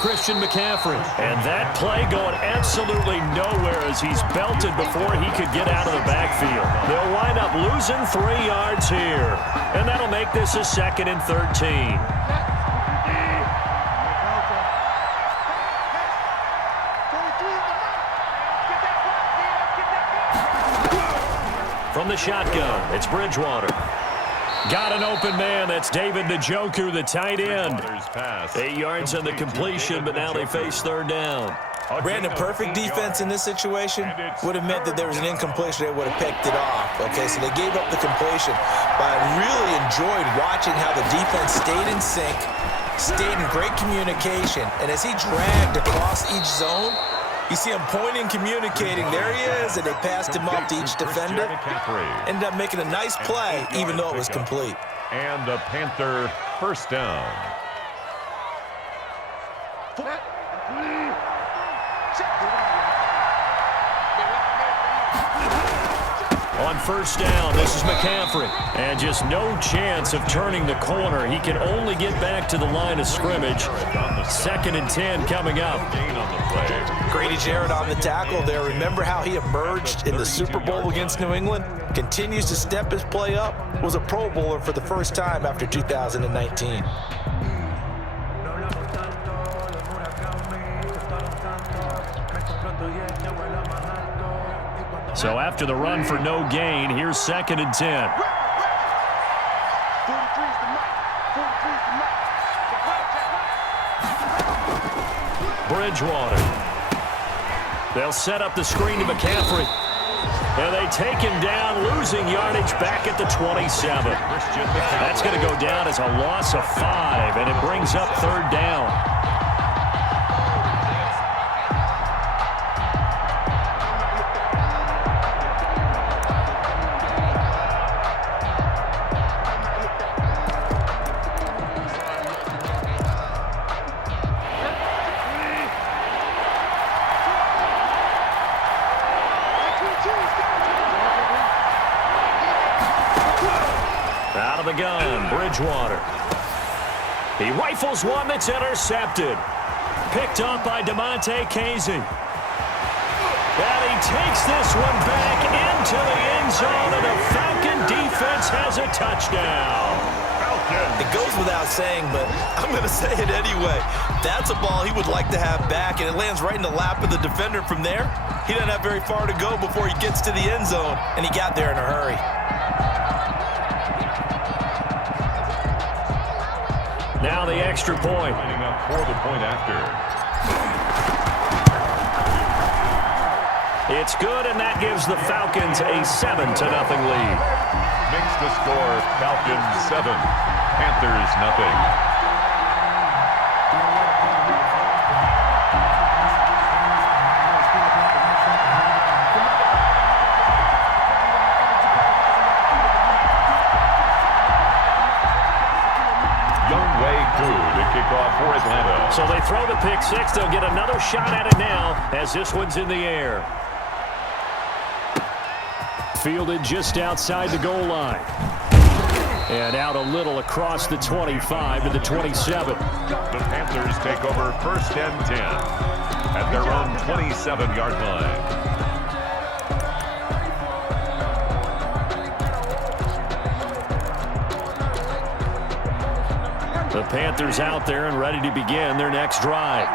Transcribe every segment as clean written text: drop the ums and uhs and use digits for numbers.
Christian McCaffrey. And that play going absolutely nowhere as he's belted before he could get out of the backfield. They'll wind up losing 3 yards here. And that'll make this a 2nd and 13. From the shotgun, it's Bridgewater. Got an open man. That's David Njoku, the tight end. 8 yards on the completion, but now they face 3rd down. Brandon, perfect defense in this situation would have meant that there was an incompletion. They would have picked it off. Okay, so they gave up the completion. But I really enjoyed watching how the defense stayed in sync, stayed in great communication. And as he dragged across each zone, you see him pointing, communicating. There he is, and they passed him off to each defender. Ended up making a nice play, even though it was complete. And the Panther first down. On first down, this is McCaffrey. And just no chance of turning the corner. He can only get back to the line of scrimmage. 2nd and 10 coming up. Grady Jarrett on the tackle there. Remember how he emerged in the Super Bowl against New England? Continues to step his play up. Was a Pro Bowler for the first time after 2019. So after the run for no gain, here's 2nd and 10. Bridgewater. They'll set up the screen to McCaffrey. And they take him down, losing yardage back at the 27. That's going to go down as a loss of 5, and it brings up 3rd down. Out of the gun, Bridgewater. He rifles one that's intercepted. Picked up by DeMonte Casey. And he takes this one back into the end zone, and the Falcon defense has a touchdown. It goes without saying, but I'm going to say it anyway. That's a ball he would like to have back, and it lands right in the lap of the defender from there. He doesn't have very far to go before he gets to the end zone, and he got there in a hurry. Now the extra point. Lining up for the point after. It's good, and that gives the Falcons a 7-0 lead. Makes the score Falcons 7, Panthers nothing. For Atlanta. So they throw the pick 6. They'll get another shot at it now as this one's in the air. Fielded just outside the goal line. And out a little across the 25 to the 27. The Panthers take over 1st and 10 at their own 27-yard line. The Panthers out there and ready to begin their next drive.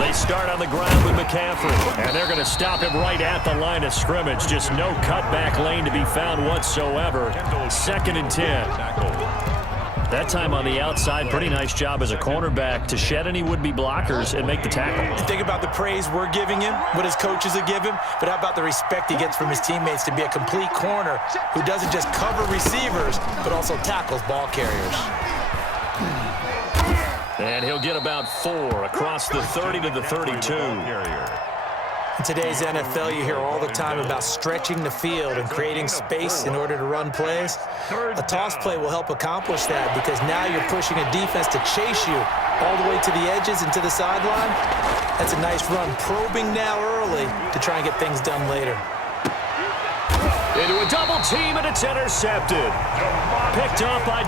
They start on the ground with McCaffrey, and they're going to stop him right at the line of scrimmage. Just no cutback lane to be found whatsoever. 2nd and 10. That time on the outside, pretty nice job as a cornerback to shed any would-be blockers and make the tackle. Think about the praise we're giving him, what his coaches have given him, but how about the respect he gets from his teammates to be a complete corner who doesn't just cover receivers, but also tackles ball carriers. And he'll get about 4 across the 30 to the 32. In today's NFL, you hear all the time about stretching the field and creating space in order to run plays. A toss play will help accomplish that because now you're pushing a defense to chase you all the way to the edges and to the sideline. That's a nice run, probing now early to try and get things done later. Into a double team, and it's intercepted. Picked up by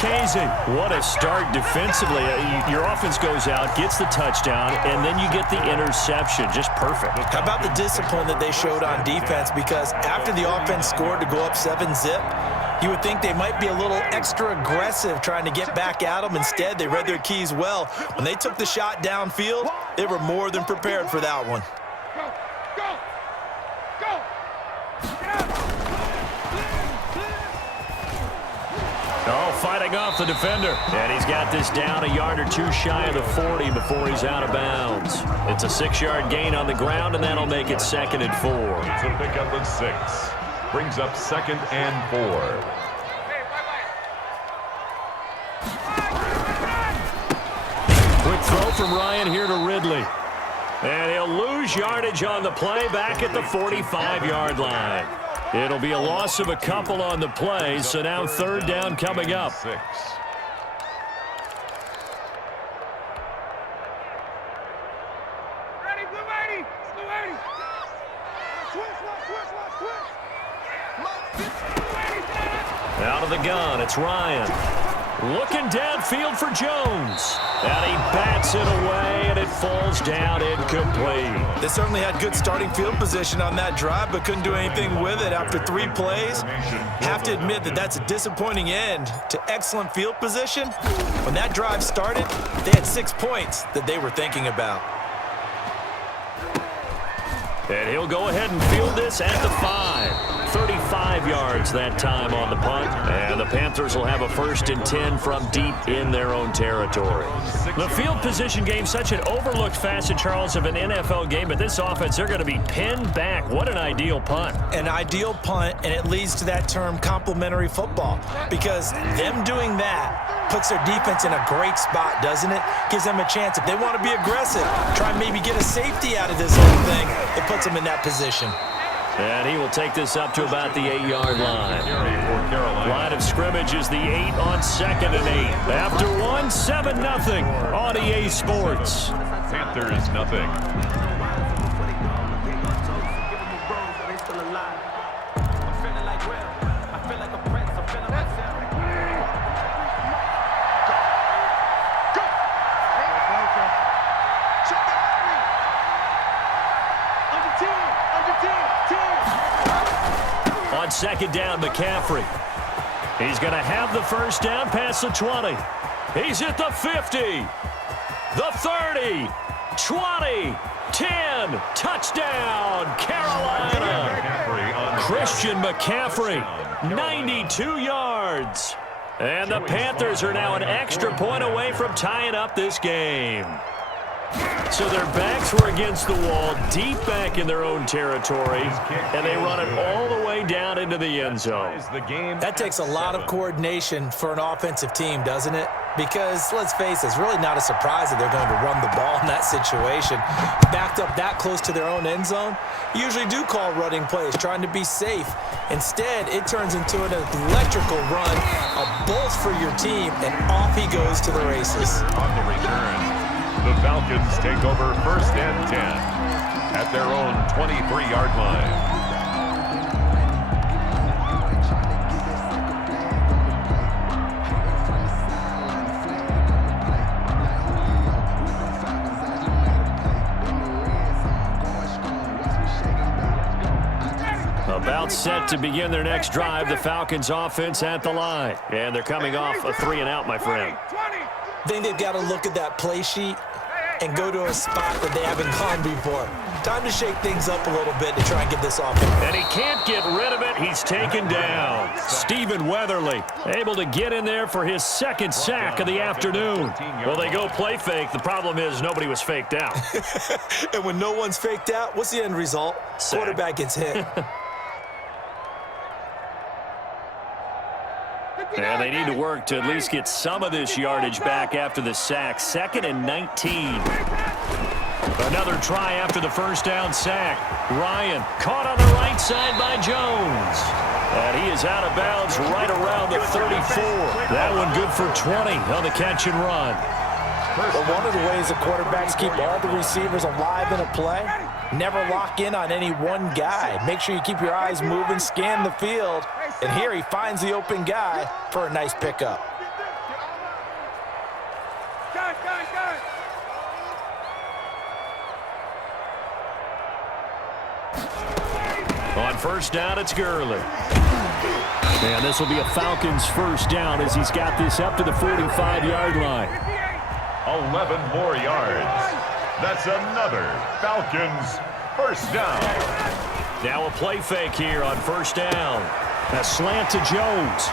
Casey. What a start defensively. Your offense goes out, gets the touchdown, and then you get the interception. Just perfect. How about the discipline that they showed on defense? Because after the offense scored to go up 7-zip, you would think they might be a little extra aggressive trying to get back at them. Instead, they read their keys well. When they took the shot downfield, they were more than prepared for that one. Oh, fighting off the defender. And he's got this down a yard or two shy of the 40 before he's out of bounds. It's a 6-yard gain on the ground, and that'll make it 2nd and 4. It's a pickup of 6. Brings up 2nd and 4. Quick throw from Ryan here to Ridley. And he'll lose yardage on the play back at the 45-yard line. It'll be a loss of a couple on the play, so now 3rd down coming up. 6. Ready, blue 80. Blue 80. Out of the gun, it's Ryan. Looking downfield for Jones. And he bats it away, and it falls down incomplete. They certainly had good starting field position on that drive, but couldn't do anything with it after 3 plays. Have to admit that that's a disappointing end to excellent field position. When that drive started, they had 6 points that they were thinking about. And he'll go ahead and field this at the 5. 35 yards that time on the punt. And the Panthers will have a 1st and 10 from deep in their own territory. The field position game, such an overlooked facet, Charles, of an NFL game. But this offense, they're going to be pinned back. What an ideal punt. An ideal punt, and it leads to that term complementary football. Because them doing that puts their defense in a great spot, doesn't it? Gives them a chance. If they want to be aggressive, try and maybe get a safety out of this whole thing, it puts them in that position. And he will take this up to about the 8-yard line. Line of scrimmage is the 8 on 2nd and 8. After 1, 7-0 on EA Sports. Panthers nothing. On 2nd down, McCaffrey. He's going to have the 1st down past the 20. He's at the 50, the 30, 20, 10. Touchdown, Carolina. Christian McCaffrey, 92 yards. And the Panthers are now an extra point away from tying up this game. So their backs were against the wall, deep back in their own territory, and they run it all the way down into the end zone. That takes a lot of coordination for an offensive team, doesn't it? Because, let's face it, it's really not a surprise that they're going to run the ball in that situation. Backed up that close to their own end zone, you usually do call running plays, trying to be safe. Instead, it turns into an electrical run, a bolt for your team, and off he goes to the races. On the return, the Falcons take over 1st and 10 at their own 23-yard line. About set to begin their next drive, the Falcons offense at the line. And they're coming off a 3-and-out, my friend. I think they've got to look at that play sheet and go to a spot that they haven't gone before. Time to shake things up a little bit to try and get this off. And he can't get rid of it. He's taken down. Stephen Weatherly able to get in there for his 2nd sack of the afternoon. Well, they go play fake. The problem is nobody was faked out. And when no one's faked out, what's the end result? Sack. Quarterback gets hit. And they need to work to at least get some of this yardage back after the sack. 2nd and 19. Another try after the 1st down sack. Ryan caught on the right side by Jones. And he is out of bounds right around the 34. That one good for 20 on the catch and run. But one of the ways the quarterbacks keep all the receivers alive in a play, never lock in on any one guy. Make sure you keep your eyes moving, scan the field, and here he finds the open guy for a nice pickup. On first down, it's Gurley. And this will be a Falcons first down as he's got this up to the 45-yard line. 11 more yards. That's another Falcons first down. Now a play fake here on first down. A slant to Jones.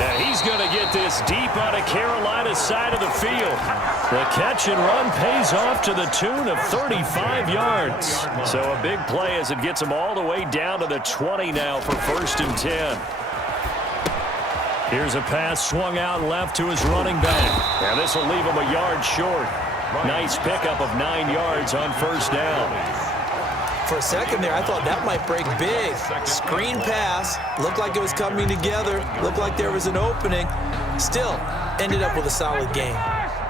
And he's going to get this deep out of Carolina's side of the field. The catch and run pays off to the tune of 35 yards. So a big play as it gets him all the way down to the 20 now for first and 10. Here's a pass swung out left to his running back. And this will leave him a yard short. Nice pickup of 9 yards on first down. For a second there, I thought that might break big. Screen pass. Looked like it was coming together. Looked like there was an opening. Still, ended up with a solid game.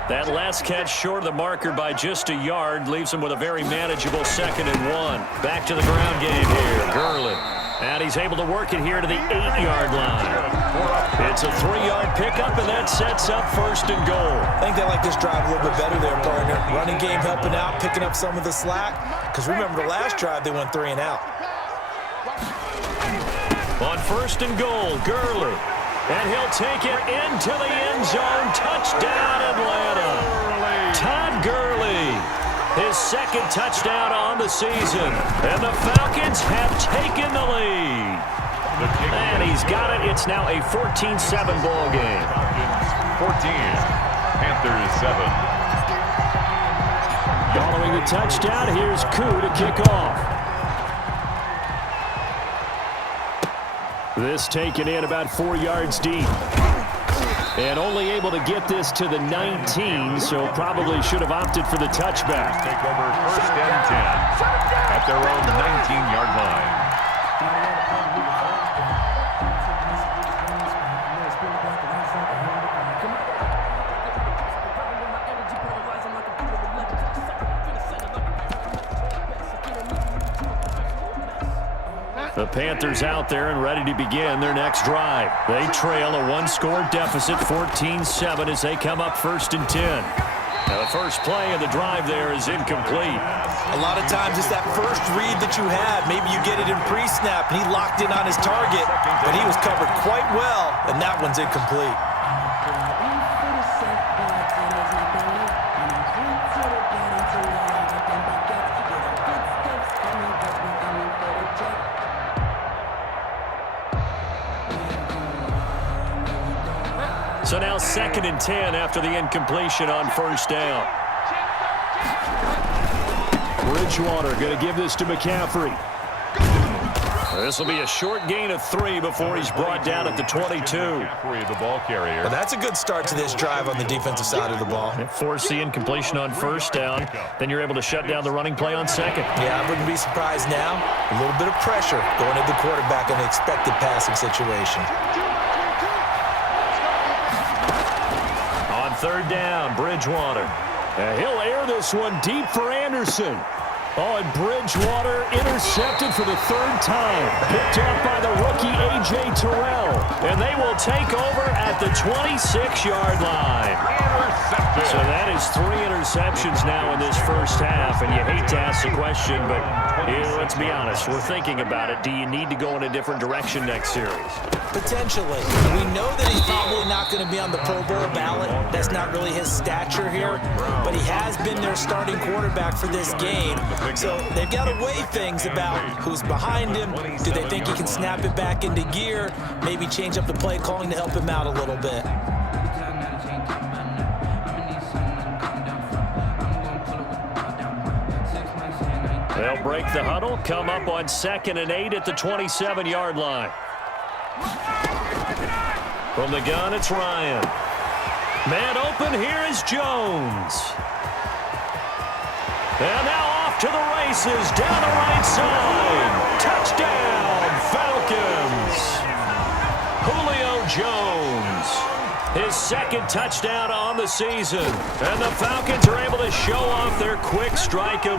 That last catch short of the marker by just a yard leaves him with a very manageable 2nd and 1. Back to the ground game here. Gurley. And he's able to work it here to the 8-yard line. It's a 3-yard pickup, and that sets up first and goal. I think they like this drive a little bit better there, partner. Running game helping out, picking up some of the slack. Because remember, the last drive, they went 3 and out. On first and goal, Gurley. And he'll take it into the end zone. Touchdown, Atlanta. Todd Gurley. His 2nd touchdown on the season. And the Falcons have taken the lead. And he's got it. It's now a 14-7 ball game. 14, Panthers 7. Following the touchdown, here's Koo to kick off. This taken in about 4 yards deep. And only able to get this to the 19, so probably should have opted for the touchback. Take over first and 10 at their own 19-yard line. The Panthers out there and ready to begin their next drive. They trail a 1-score deficit, 14-7, as they come up first and 10. Now the first play of the drive there is incomplete. A lot of times it's that first read that you have. Maybe you get it in pre-snap, and he locked in on his target, but he was covered quite well, and that one's incomplete. So now 2nd and 10 after the incompletion on first down. Bridgewater going to give this to McCaffrey. This will be a short gain of 3 before he's brought down at the 22. McCaffrey, the ball carrier. Well, that's a good start to this drive on the defensive side of the ball. Force the incompletion on first down. Then you're able to shut down the running play on 2nd. Yeah, I wouldn't be surprised now. A little bit of pressure going at the quarterback in an expected passing situation. On 3rd down, Bridgewater. And he'll air this one deep for Anderson. Oh, and Bridgewater intercepted for the 3rd time. Picked up by the rookie A.J. Terrell. And they will take over at the 26-yard line. Intercepted. So that is 3 interceptions now in this first half. And you hate to ask the question, but let's be honest. We're thinking about it. Do you need to go in a different direction next series? Potentially. We know that he's probably not going to be on the Pro Bowl ballot. That's not really his stature here. But he has been their starting quarterback for this game. So they've got to weigh things about who's behind him. Do they think he can snap it back into gear? Maybe change up the play calling to help him out a little bit. They'll break the huddle, come up on 2nd and 8 at the 27-yard line. From the gun, it's Ryan. Man open, here is Jones. And now off to the races, down the right side. Touchdown, Falcons. Julio Jones. His second touchdown on the season. And the Falcons are able to show off their quick strike ability.